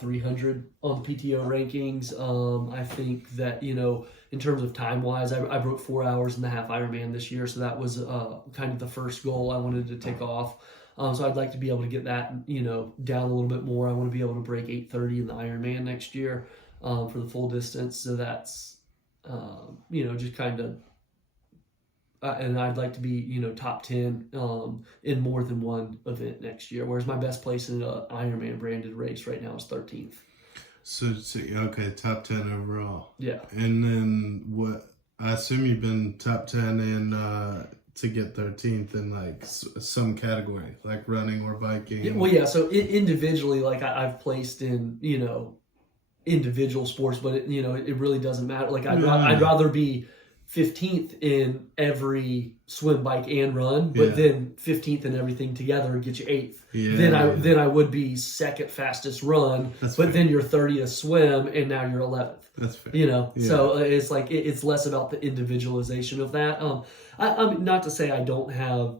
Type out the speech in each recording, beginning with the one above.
300 on the PTO rankings. I think that, in terms of time wise, I broke 4 hours in the half Ironman this year. So that was kind of the first goal I wanted to take off. So I'd like to be able to get that, down a little bit more. I want to be able to break 8:30 in the Ironman next year for the full distance. So that's, just kind of, and I'd like to be, top 10 in more than one event next year. Whereas my best place in an Ironman branded race right now is 13th. So okay, top 10 overall. Yeah. And then what? I assume you've been top 10 in to get 13th in like some category, like running or biking. Yeah, well, yeah. So individually, like I've placed in, individual sports, but it really doesn't matter. Like I'd rather be 15th in every swim, bike, and run, but then 15th in everything together and get you 8th. Then I would be second fastest run, but fair. Then you're 30th swim, and now you're 11th. That's fair. So it's like it's less about the individualization of that. I'm not to say I don't have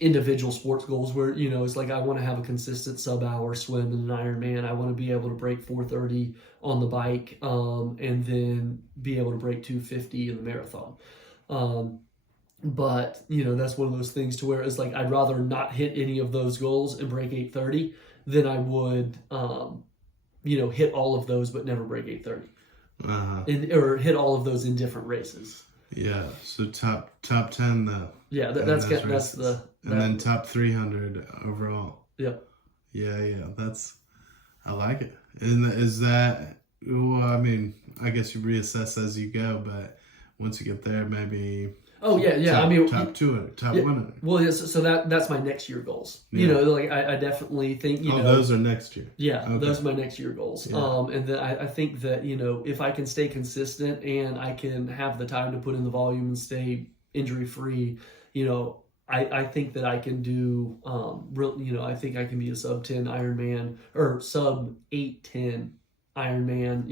individual sports goals where it's like I want to have a consistent sub-hour swim in an Ironman. I want to be able to break 4:30 on the bike, and then be able to break 2:50 in the marathon. But that's one of those things to where it's like I'd rather not hit any of those goals and break 8:30 than I would hit all of those but never break 8:30, or hit all of those in different races. Yeah, so top 10 though. Yeah, that's the. And then top 300 overall. Yep. Yeah, I like it. And is that, well, I mean, I guess you reassess as you go, but once you get there, maybe. Oh yeah. Top 200, top 100. Well, yeah, so that's my next year goals. Yeah. Like I definitely think those are next year. Yeah, okay. Those are my next year goals. Yeah. And then I think that if I can stay consistent and I can have the time to put in the volume and stay injury free, I think that I can do I think I can be a sub 10 Ironman or sub 8:10 Ironman,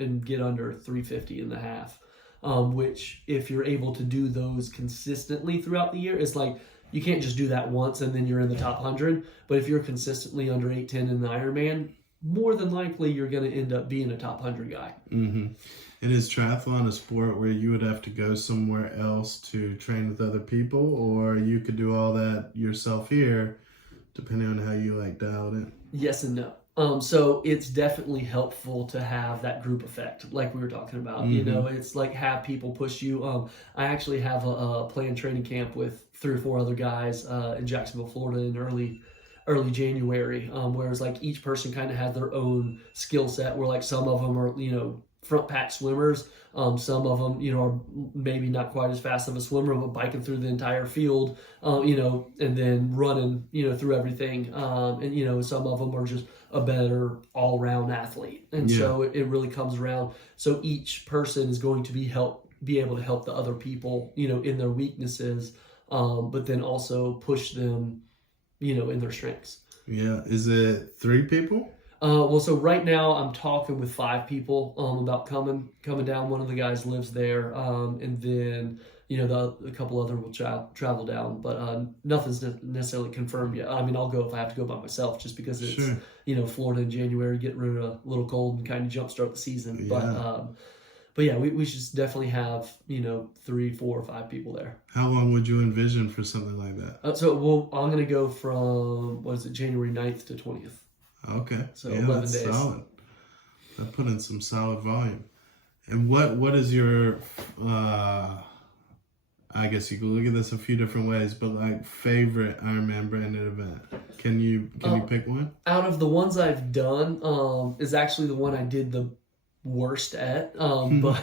and get under 350 in the half. Which if you're able to do those consistently throughout the year, it's like you can't just do that once and then you're in the top 100. But if you're consistently under 8:10 in the Ironman, more than likely you're going to end up being a top 100 guy. Mm-hmm. And is triathlon a sport where you would have to go somewhere else to train with other people, or you could do all that yourself here, depending on how you like dial it in? Yes and no. So it's definitely helpful to have that group effect, like we were talking about. Mm-hmm. It's like have people push you. I actually have a planned training camp with 3 or 4 other guys in Jacksonville, Florida, in early January, whereas like each person kind of had their own skill set. Where like some of them are front pack swimmers. Some of them, are maybe not quite as fast of a swimmer, but biking through the entire field, and then running, through everything. And some of them are just a better all-round athlete. And so it really comes around. So each person is going to be able to help the other people, in their weaknesses, but then also push them, in their strengths. Yeah. Is it 3 people? Well, so right now I'm talking with 5 people about coming down. One of the guys lives there, and then a couple other will travel down, but nothing's necessarily confirmed yet. I mean, I'll go if I have to go by myself, just because it's sure. Florida in January, getting rid of a little cold and kind of jumpstart the season. Yeah. But yeah, we should definitely have 3, 4, or 5 people there. How long would you envision for something like that? I'm gonna go from January 9th to 20th. Okay. So 11 days. Solid. That put in some solid volume. And what is your I guess you could look at this a few different ways, but like favorite Ironman branded event? Can you pick one? Out of the ones I've done, is actually the one I did the worst at, but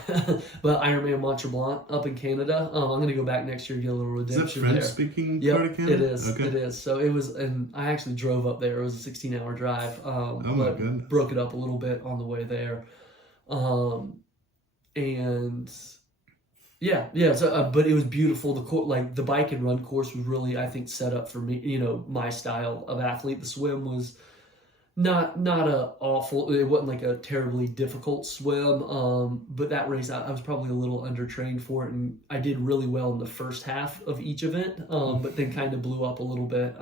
Ironman Mont Tremblant up in Canada. I'm gonna go back next year and get a little redemption. Is that French speaking part of Canada? It is. Okay. It is. So it was, and I actually drove up there. It was a 16-hour drive. Oh my goodness. Broke it up a little bit on the way there, and yeah. So, but it was beautiful. The bike and run course was really, I think, set up for me. My style of athlete. The swim was not a awful. It wasn't like a terribly difficult swim. But that race, I was probably a little undertrained for it, and I did really well in the first half of each event. But then kind of blew up a little bit.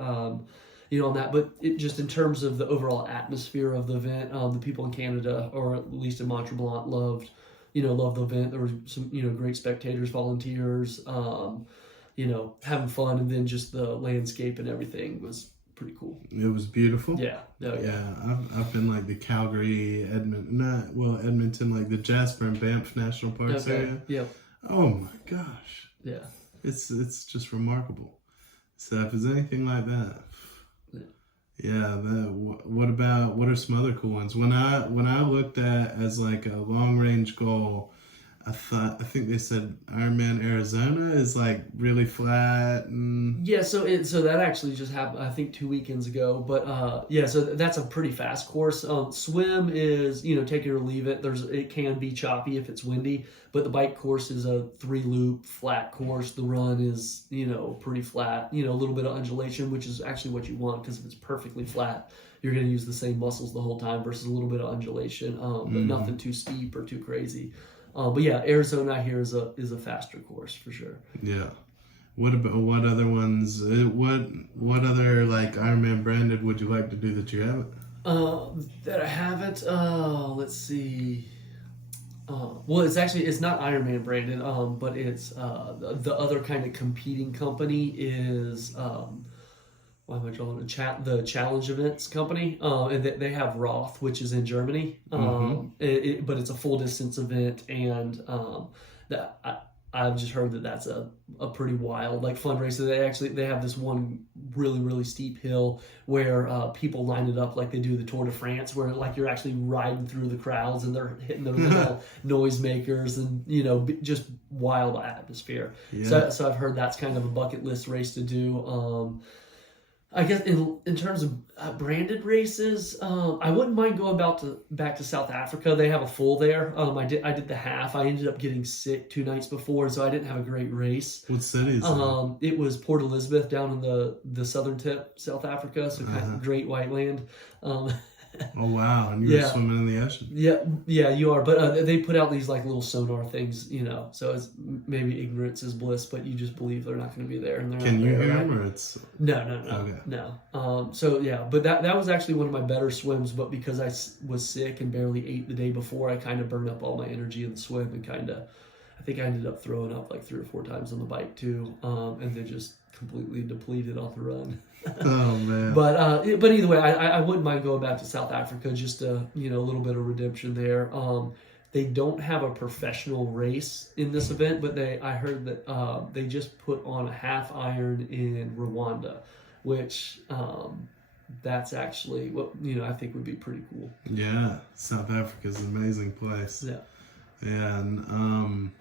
on that. But it just in terms of the overall atmosphere of the event, the people in Canada, or at least in Mont Tremblant, loved the event. There were some, great spectators, volunteers, having fun, and then just the landscape and everything was pretty cool. It was beautiful. Yeah. Oh, yeah. Yeah. I've been like the Calgary, Edmonton, like the Jasper and Banff National Parks area. Yeah. Oh my gosh. Yeah. It's just remarkable. So if it's anything like that, yeah. What are some other cool ones? When I looked at as like a long range goal, I think they said Ironman Arizona is like really flat and yeah. So that actually just happened, I think 2 weekends ago. But so that's a pretty fast course. Swim is take it or leave it. It can be choppy if it's windy, but the bike course is a 3-loop flat course. The run is pretty flat. A little bit of undulation, which is actually what you want, because if it's perfectly flat, you're going to use the same muscles the whole time versus a little bit of undulation, but nothing too steep or too crazy. But yeah, Arizona I hear is a faster course for sure. Yeah. What other ones? What other like Ironman branded would you like to do that you haven't? That I haven't. Let's see. Well, it's not Ironman branded. But it's the other kind of competing company is why am I drawing the Challenge Events company, and they have Roth, which is in Germany, but it's a full distance event, and I've just heard that that's a pretty wild like fundraiser. They have this one really, really steep hill where people line it up like they do the Tour de France, where like you're actually riding through the crowds and they're hitting those little noisemakers, and just wild atmosphere. Yeah. So I've heard that's kind of a bucket list race to do. I guess in terms of branded races, I wouldn't mind going back to South Africa. They have a full there. I did the half. I ended up getting sick 2 nights before, so I didn't have a great race. What city is it? It was Port Elizabeth down in the southern tip, South Africa, so kind of Great White Land. Oh wow! And you were swimming in the ocean. Yeah, you are. But they put out these like little sonar things, So it's maybe ignorance is bliss, but you just believe they're not going to be there, and they're Can not you there, hear right? them, or it's No. Okay. No. So yeah, but that was actually one of my better swims. But because I was sick and barely ate the day before, I kind of burned up all my energy in the swim, and I think I ended up throwing up like 3 or 4 times on the bike too, and then just completely depleted on the run. Oh man! But either way, I wouldn't mind going back to South Africa, just a little bit of redemption there. They don't have a professional race in this event, but I heard that they just put on a half iron in Rwanda, which that's actually what I think would be pretty cool. Yeah, South Africa's an amazing place. Yeah. And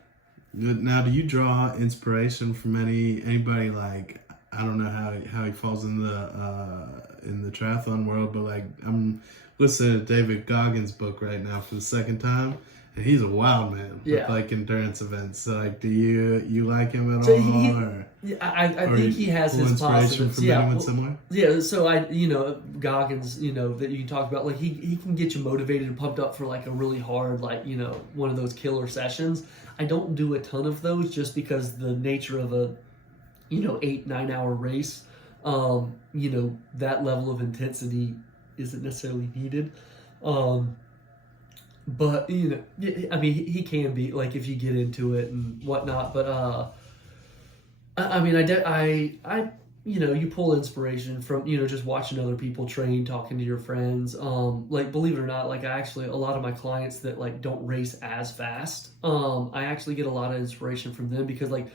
now, do you draw inspiration from anybody like? I don't know how he falls in the triathlon world, but like I'm listening to David Goggins' book right now for the second time, and he's a wild man with like endurance events. So like, do you like him at all? I think he has his positives. From anyone similar? Yeah. So Goggins, that you can talk about, like he can get you motivated and pumped up for like a really hard, like one of those killer sessions. I don't do a ton of those just because the nature of a 8-9 hour race, that level of intensity isn't necessarily needed. But I mean, he can be like if you get into it and whatnot. But I mean, you pull inspiration from just watching other people train, talking to your friends. Like believe it or not, like a lot of my clients that like don't race as fast, I actually get a lot of inspiration from them because like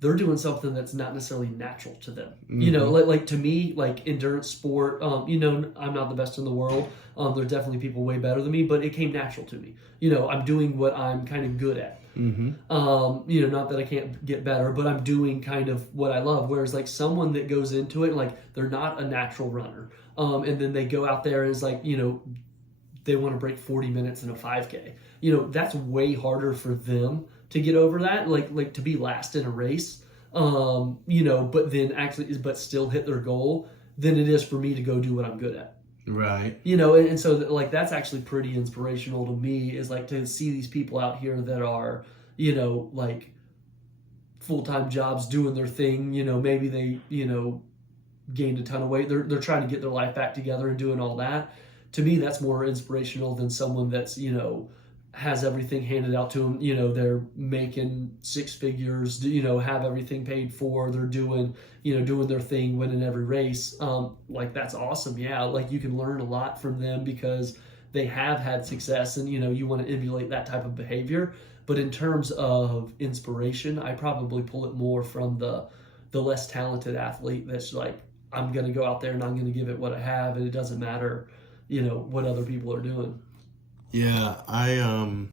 they're doing something that's not necessarily natural to them. Like to me, like endurance sport, I'm not the best in the world. There's definitely people way better than me, but it came natural to me. I'm doing what I'm kind of good at. Not that I can't get better, but I'm doing kind of what I love. Whereas like someone that goes into it, like they're not a natural runner. And then they go out there and it's like, they want to break 40 minutes in a 5K. That's way harder for them to get over that, like to be last in a race, but still hit their goal than it is for me to go do what I'm good at. Right. And so like that's actually pretty inspirational to me, is like to see these people out here that are, like full-time jobs doing their thing. Maybe they, gained a ton of weight. They're trying to get their life back together and doing all that. To me, that's more inspirational than someone that's, has everything handed out to them. They're making six figures, have everything paid for. They're doing, doing their thing, winning every race. Like that's awesome. Yeah. Like you can learn a lot from them because they have had success, and, you want to emulate that type of behavior. But in terms of inspiration, I probably pull it more from the less talented athlete that's like, I'm going to go out there and I'm going to give it what I have, and it doesn't matter, what other people are doing. Yeah,